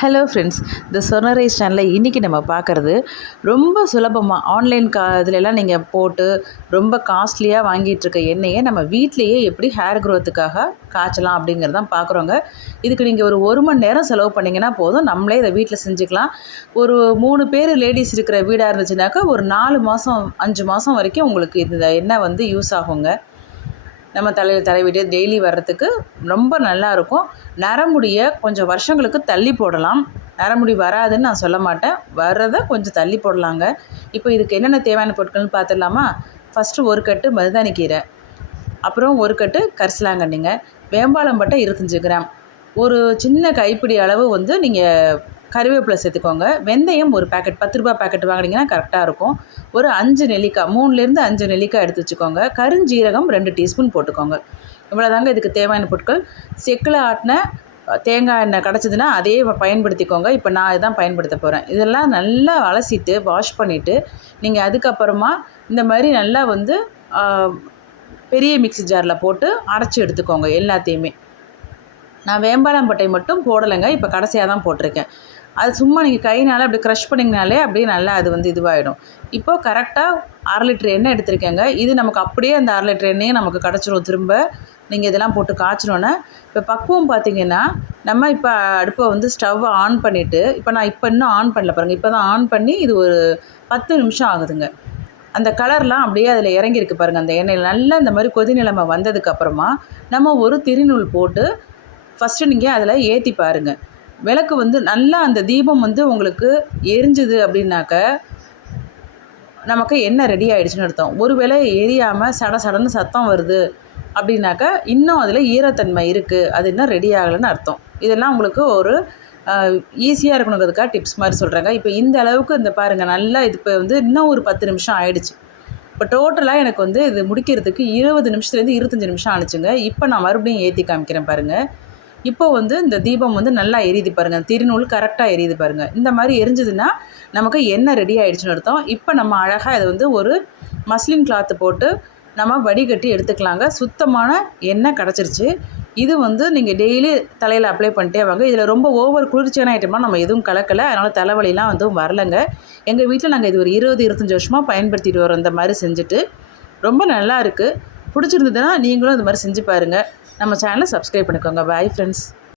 Hello friends, இந்த சொர்ணரைஸ் சேனலில் இன்றைக்கி நம்ம பார்க்குறது ரொம்ப சுலபமாக ஆன்லைன் இதிலெல்லாம் நீங்கள் போட்டு ரொம்ப காஸ்ட்லியாக வாங்கிட்டுருக்க எண்ணெயை நம்ம வீட்டிலையே எப்படி ஹேர் க்ரோத்துக்காக காய்ச்சலாம் அப்படிங்கிறது தான் பார்க்குறோங்க. இதுக்கு நீங்கள் ஒரு மணி நேரம் செலவு பண்ணிங்கன்னா போதும், நம்மளே இதை வீட்டில் செஞ்சுக்கலாம். ஒரு 3 பேர் லேடிஸ் இருக்கிற வீடாக இருந்துச்சுனாக்கா ஒரு 4 மாதம் 5 மாதம் வரைக்கும் உங்களுக்கு இந்த எண்ணெய் வந்து யூஸ் ஆகுங்க. நம்ம தலையில் தடவிட்டு டெய்லி வர்றதுக்கு ரொம்ப நல்லாயிருக்கும். நரமுடியை கொஞ்சம் வருஷங்களுக்கு தள்ளி போடலாம். நரமுடி வராதுன்னு நான் சொல்ல மாட்டேன், வர்றதை கொஞ்சம் தள்ளி போடலாங்க. இப்போ இதுக்கு என்னென்ன தேவையான பொருட்கள்னு பார்த்துடலாமா? ஃபஸ்ட்டு ஒரு கட்டு மருதாணி கீரை, அப்புறம் ஒரு கட்டு கரிசலாங்கண்ணிங்க, வேம்பாலம்பட்டை 25 கிராம், ஒரு சின்ன கைப்பிடி அளவு வந்து நீங்கள் கறிவேப்பிலை சேர்த்துக்கோங்க. வெந்தயம் ஒரு பேக்கெட், 10 ரூபா பேக்கெட் வாங்கினீங்கன்னா கரெக்டாக இருக்கும். ஒரு 5 நெல்லிக்காய், 3லேருந்து 5 நெல்லிக்காய் எடுத்து வச்சுக்கோங்க. கருஞ்சீரகம் 2 டீஸ்பூன் போட்டுக்கோங்க. இவ்வளோதாங்க இதுக்கு தேவையான பொருட்கள். செக்கில் ஆட்டின தேங்காய் எண்ணெய் கிடச்சிதுன்னா அதே பயன்படுத்திக்கோங்க. இப்போ நான் இதான் பயன்படுத்த போகிறேன். இதெல்லாம் நல்லா அலசிட்டு வாஷ் பண்ணிவிட்டு நீங்கள் அதுக்கப்புறமா இந்த மாதிரி நல்லா வந்து பெரிய மிக்ஸி ஜாரில் போட்டு அரைச்சி எடுத்துக்கோங்க எல்லாத்தையுமே. நான் வேம்பாலம்பட்டை மட்டும் போடலைங்க, இப்போ கடைசியாக தான் போட்டிருக்கேன். அது சும்மா நீங்கள் கையினால் அப்படி க்ரஷ் பண்ணிங்கனாலே அப்படியே நல்லா அது வந்து இதுவாகிடும். இப்போது கரெக்டாக 1/2 லிட்டர் எண்ணெய் எடுத்திருக்கேங்க. இது நமக்கு அப்படியே அந்த 1/2 லிட்டர் எண்ணெயை நமக்கு கிடச்சிரும். திரும்ப நீங்கள் இதெல்லாம் போட்டு காய்ச்சணுன்னா இப்போ பக்குவம் பார்த்திங்கன்னா, நம்ம இப்போ அடுப்பை வந்து ஸ்டவ்வை ஆன் பண்ணிவிட்டு, இப்போ நான் இன்னும் ஆன் பண்ணல பாருங்கள், இப்போ தான் ஆன் பண்ணி இது ஒரு 10 நிமிஷம் ஆகுதுங்க. அந்த கலர்லாம் அப்படியே அதில் இறங்கியிருக்கு பாருங்கள். அந்த எண்ணெயில் நல்லா இந்த மாதிரி கொதி நிலைமை வந்ததுக்கப்புறமா நம்ம ஒரு திரிநூல் போட்டு ஃபஸ்ட்டு நீங்கள் அதில் ஏற்றி பாருங்கள். விளக்கு வந்து நல்லா அந்த தீபம் வந்து உங்களுக்கு எரிஞ்சுது அப்படின்னாக்க நமக்கு எண்ணெய் ரெடி ஆகிடுச்சுன்னு அர்த்தம். ஒரு வேளை எரியாமல் சடன்னு சத்தம் வருது அப்படின்னாக்க இன்னும் அதில் ஈரத்தன்மை இருக்குது, அது இன்னும் ரெடி ஆகலைன்னு அர்த்தம். இதெல்லாம் உங்களுக்கு ஒரு ஈஸியாக இருக்கணுங்கிறதுக்காக டிப்ஸ் மாதிரி சொல்கிறாங்க. இப்போ இந்த அளவுக்கு இந்த பாருங்கள், நல்லா இது இப்போ வந்து இன்னும் ஒரு 10 நிமிஷம் ஆகிடுச்சு. இப்போ டோட்டலாக எனக்கு வந்து இது முடிக்கிறதுக்கு 20 நிமிஷத்துலேருந்து 25 நிமிஷம் ஆணுச்சுங்க. இப்போ நான் மறுபடியும் ஏற்றி காமிக்கிறேன் பாருங்கள். இப்போ வந்து இந்த தீபம் வந்து நல்லா எரியுது பாருங்கள், திருநூல் கரெக்டாக எரியுது பாருங்கள். இந்த மாதிரி எரிஞ்சதுன்னா நமக்கு எண்ணெய் ரெடி ஆகிடுச்சுன்னு அர்த்தம். இப்போ நம்ம அழகாக இதை வந்து ஒரு மஸ்லின் கிளாத்து போட்டு நம்ம வடிகட்டி எடுத்துக்கலாங்க. சுத்தமான எண்ணெய் கிடச்சிருச்சு. இது வந்து நீங்கள் டெய்லி தலையில் அப்ளை பண்ணிட்டே வாங்க. இதில் ரொம்ப ஓவர் குளிர்ச்சியான ஐட்டமாக நம்ம எதுவும் கலக்கலை, அதனால் தலைவலிலாம் வந்து வரலைங்க. எங்கள் வீட்டில் நாங்கள் இது ஒரு 20-25 வருஷமாக பயன்படுத்திட்டு வரோம். இந்த மாதிரி செஞ்சுட்டு ரொம்ப நல்லா இருக்குது. பிடிச்சிருந்ததுன்னா நீங்களும் இந்த மாதிரி செஞ்சு பாருங்கள். நம்ம சேனலை சப்ஸ்கிரைப் பண்ணிக்கோங்க. Bye friends.